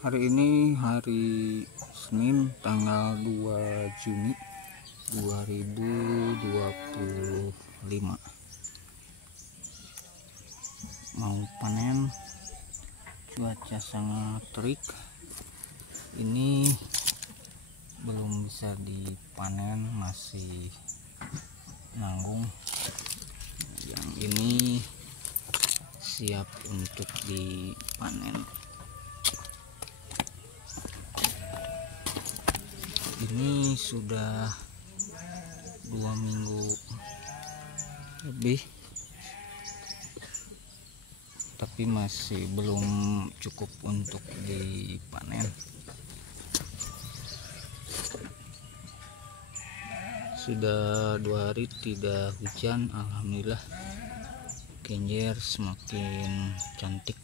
Hari ini hari Senin tanggal 2 Juni 2025. Mau panen, cuaca sangat terik. Ini belum bisa dipanen, masih nanggung. Yang ini siap untuk dipanen. Ini sudah 2 minggu lebih, tapi masih belum cukup untuk dipanen. Sudah 2 hari tidak hujan, alhamdulillah. Kenjer semakin cantik.